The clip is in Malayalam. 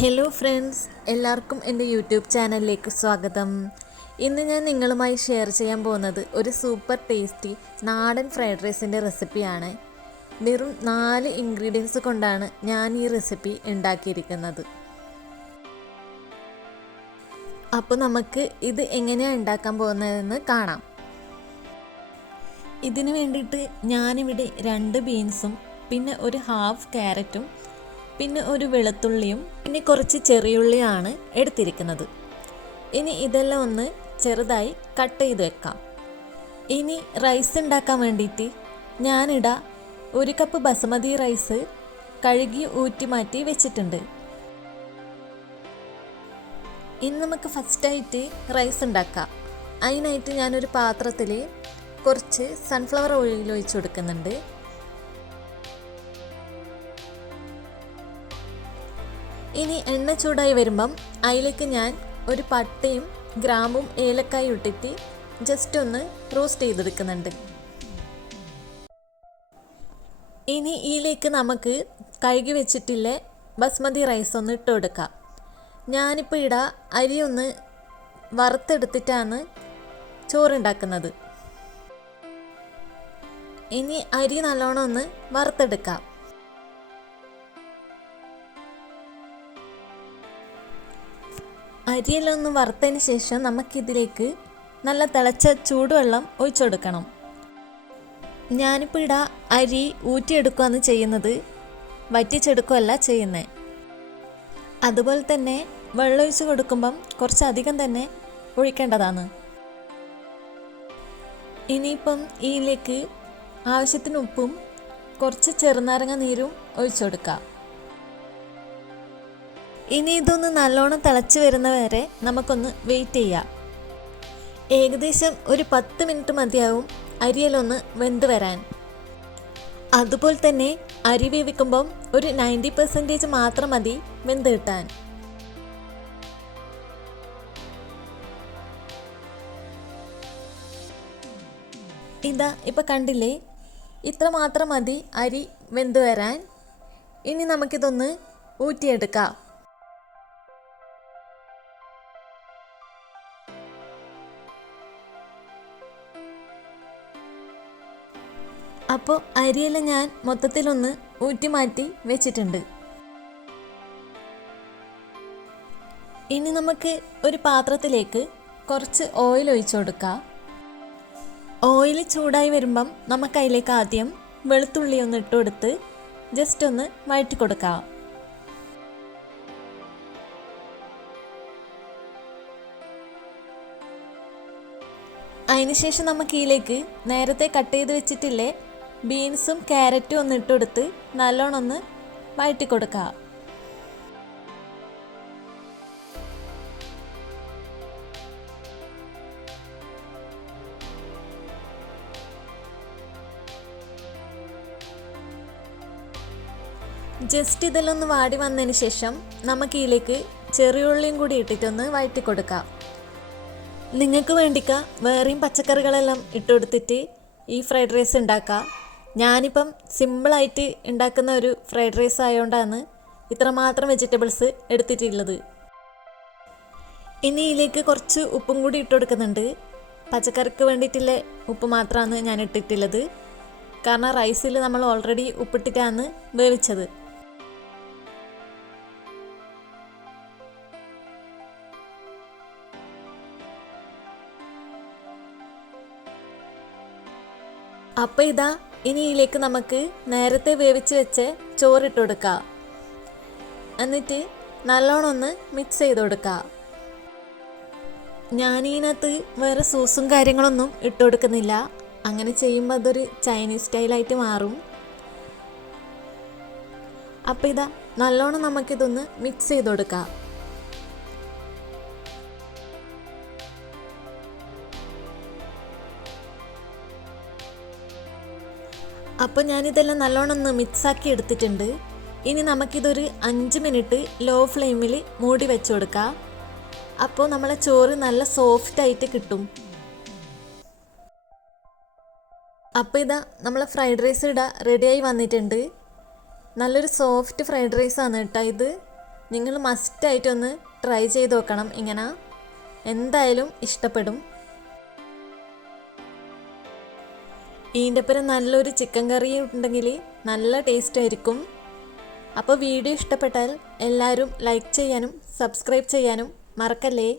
ഹലോ ഫ്രണ്ട്സ്, എല്ലാവർക്കും എൻ്റെ യൂട്യൂബ് ചാനലിലേക്ക് സ്വാഗതം. ഇന്ന് ഞാൻ നിങ്ങളുമായി ഷെയർ ചെയ്യാൻ പോകുന്നത് ഒരു സൂപ്പർ ടേസ്റ്റി നാടൻ ഫ്രൈഡ് റൈസിൻ്റെ റെസിപ്പിയാണ്. വെറും 4 ഇൻഗ്രീഡിയൻസ് കൊണ്ടാണ് ഞാൻ ഈ റെസിപ്പി ഉണ്ടാക്കിയിരിക്കുന്നത്. അപ്പോൾ നമുക്ക് ഇത് എങ്ങനെയാണ് ഉണ്ടാക്കാൻ പോകുന്നതെന്ന് കാണാം. ഇതിനു വേണ്ടിയിട്ട് ഞാനിവിടെ 2 ബീൻസും പിന്നെ ഒരു ഹാഫ് ക്യാരറ്റും പിന്നെ ഒരു വെളുത്തുള്ളിയും പിന്നെ കുറച്ച് ചെറിയുള്ളിയാണ് എടുത്തിരിക്കുന്നത്. ഇനി ഇതെല്ലാം ഒന്ന് ചെറുതായി കട്ട് ചെയ്ത് വെക്കാം. ഇനി റൈസ് ഉണ്ടാക്കാൻ വേണ്ടിയിട്ട് ഞാനിവിടെ 1 കപ്പ് ബസുമതി റൈസ് കഴുകി ഊറ്റി മാറ്റി വെച്ചിട്ടുണ്ട്. ഇനി നമുക്ക് ഫസ്റ്റായിട്ട് റൈസ് ഉണ്ടാക്കാം. അതിനായിട്ട് ഞാനൊരു പാത്രത്തിൽ കുറച്ച് സൺഫ്ലവർ ഓയിൽ ഒഴിച്ച് കൊടുക്കുന്നുണ്ട്. ഇനി എണ്ണ ചൂടായി വരുമ്പം അതിലേക്ക് ഞാൻ ഒരു പട്ടയും ഗ്രാമ്പും ഏലക്കായും ഇട്ടിട്ട് ജസ്റ്റ് ഒന്ന് റോസ്റ്റ് ചെയ്തെടുക്കുന്നുണ്ട്. ഇനി ഇതിലേക്ക് നമുക്ക് കഴുകി വെച്ചിട്ടില്ലേ ബസ്മതി റൈസ് ഒന്ന് ഇട്ട് കൊടുക്കാം. ഞാനിപ്പോൾ ഇവിടെ അരി ഒന്ന് വറുത്തെടുത്തിട്ടാണ് ചോറുണ്ടാക്കുന്നത്. ഇനി അരി നല്ലോണം ഒന്ന് വറുത്തെടുക്കാം. അരിയെല്ലാം ഒന്ന് വറുത്തതിന് ശേഷം നമുക്കിതിലേക്ക് നല്ല തിളച്ച ചൂടുവെള്ളം ഒഴിച്ചു കൊടുക്കണം. ഞാനിപ്പോൾ ഇവിടെ അരി ഊറ്റിയെടുക്കുകയാണ് ചെയ്യുന്നത്, വറ്റിച്ചെടുക്കുകയല്ല ചെയ്യുന്നത്. അതുപോലെ തന്നെ വെള്ളം ഒഴിച്ച് കൊടുക്കുമ്പം കുറച്ചധികം തന്നെ ഒഴിക്കേണ്ടതാണ്. ഇനിയിപ്പം ഇതിലേക്ക് ആവശ്യത്തിന് ഉപ്പും കുറച്ച് ചെറുനാരങ്ങ നീരും ഒഴിച്ചു കൊടുക്കാം. ഇനി ഇതൊന്ന് നല്ലോണം തിളച്ച് വരുന്നവരെ നമുക്കൊന്ന് വെയിറ്റ് ചെയ്യാം. ഏകദേശം ഒരു 10 മിനിറ്റ് മതിയാവും അരിയിലൊന്ന് വെന്ത് വരാൻ. അതുപോലെ തന്നെ അരി വേവിക്കുമ്പം ഒരു 90% മാത്രം മതി വെന്ത് കിട്ടാൻ. ഇതാ ഇപ്പം കണ്ടില്ലേ, ഇത്ര മാത്രം മതി അരി വെന്ത് വരാൻ. ഇനി നമുക്കിതൊന്ന് ഊറ്റിയെടുക്കാം. അപ്പോൾ അരിയെല്ലാം ഞാൻ മൊത്തത്തിലൊന്ന് ഊറ്റി മാറ്റി വെച്ചിട്ടുണ്ട്. ഇനി നമുക്ക് ഒരു പാത്രത്തിലേക്ക് കുറച്ച് ഓയിൽ ഒഴിച്ചു കൊടുക്കാം. ഓയിൽ ചൂടായി വരുമ്പം നമുക്ക് അതിലേക്ക് ആദ്യം വെളുത്തുള്ളി ഒന്ന് ഇട്ട് കൊടുത്ത് ജസ്റ്റ് ഒന്ന് വഴറ്റി കൊടുക്കാം. അതിനുശേഷം നമുക്ക് ഇതിലേക്ക് നേരത്തെ കട്ട് ചെയ്ത് വെച്ചിട്ടില്ലേ ബീൻസും ക്യാരറ്റും ഒന്ന് ഇട്ടുകൊടുത്ത് നല്ലോണം ഒന്ന് വഴറ്റി കൊടുക്കുക. ജസ്റ്റ് ഇതെല്ലാം ഒന്ന് വാടി വന്നതിന് ശേഷം നമുക്ക് ഇതിലേക്ക് ചെറിയുള്ളിയും കൂടി ഇട്ടിട്ടൊന്ന് വഴറ്റി കൊടുക്കാം. നിങ്ങൾക്ക് വേണ്ടിക്ക വേറെയും പച്ചക്കറികളെല്ലാം ഇട്ടുകൊടുത്തിട്ട് ഈ ഫ്രൈഡ് റൈസ് ഉണ്ടാക്കാം. ഞാനിപ്പം സിമ്പിളായിട്ട് ഉണ്ടാക്കുന്ന ഒരു ഫ്രൈഡ് റൈസ് ആയതുകൊണ്ടാണ് ഇത്രമാത്രം വെജിറ്റബിൾസ് എടുത്തിട്ടുള്ളത്. ഇനി ഇതിലേക്ക് കുറച്ച് ഉപ്പും കൂടി ഇട്ട് കൊടുക്കുന്നുണ്ട്. പച്ചക്കറിക്ക് വേണ്ടിയിട്ടുള്ള ഉപ്പ് മാത്രമാണ് ഞാൻ ഇട്ടിട്ടുള്ളത്, കാരണം റൈസിൽ നമ്മൾ ഓൾറെഡി ഉപ്പിട്ടിട്ടാണ് വേവിച്ചത്. അപ്പോൾ ഇതാ ഇനി ഇതിലേക്ക് നമുക്ക് നേരത്തെ വേവിച്ച് വെച്ച് ചോറിട്ട് കൊടുക്കാം. എന്നിട്ട് നല്ലോണം ഒന്ന് മിക്സ് ചെയ്ത് കൊടുക്കാം. ഞാനതിനകത്ത് വേറെ സോസും കാര്യങ്ങളൊന്നും ഇട്ട് കൊടുക്കുന്നില്ല. അങ്ങനെ ചെയ്യുമ്പോൾ അതൊരു ചൈനീസ് സ്റ്റൈലായിട്ട് മാറും. അപ്പോൾ ഇതാ നല്ലോണം നമുക്കിതൊന്ന് മിക്സ് ചെയ്ത് കൊടുക്കാം. അപ്പോൾ ഞാനിതെല്ലാം നല്ലോണം ഒന്ന് മിക്സാക്കി എടുത്തിട്ടുണ്ട്. ഇനി നമുക്കിതൊരു 5 മിനിറ്റ് ലോ ഫ്ലെയിമിൽ മൂടി വെച്ച് കൊടുക്കാം. അപ്പോൾ നമ്മളെ ചോറ് നല്ല സോഫ്റ്റായിട്ട് കിട്ടും. അപ്പോൾ ഇതാ നമ്മളെ ഫ്രൈഡ് റൈസ് റെഡിയായി വന്നിട്ടുണ്ട്. നല്ലൊരു സോഫ്റ്റ് ഫ്രൈഡ് റൈസാണ് കേട്ടോ ഇത്. നിങ്ങൾ മസ്റ്റായിട്ടൊന്ന് ട്രൈ ചെയ്ത് നോക്കണം. ഇങ്ങനെ എന്തായാലും ഇഷ്ടപ്പെടും. ഇതിൻ്റെ ഒപ്പം നല്ലൊരു ചിക്കൻ കറിയും ഉണ്ടെങ്കിൽ നല്ല ടേസ്റ്റ് ആയിരിക്കും. അപ്പോൾ വീഡിയോ ഇഷ്ടപ്പെട്ടാൽ എല്ലാവരും ലൈക്ക് ചെയ്യാനും സബ്സ്ക്രൈബ് ചെയ്യാനും മറക്കല്ലേ.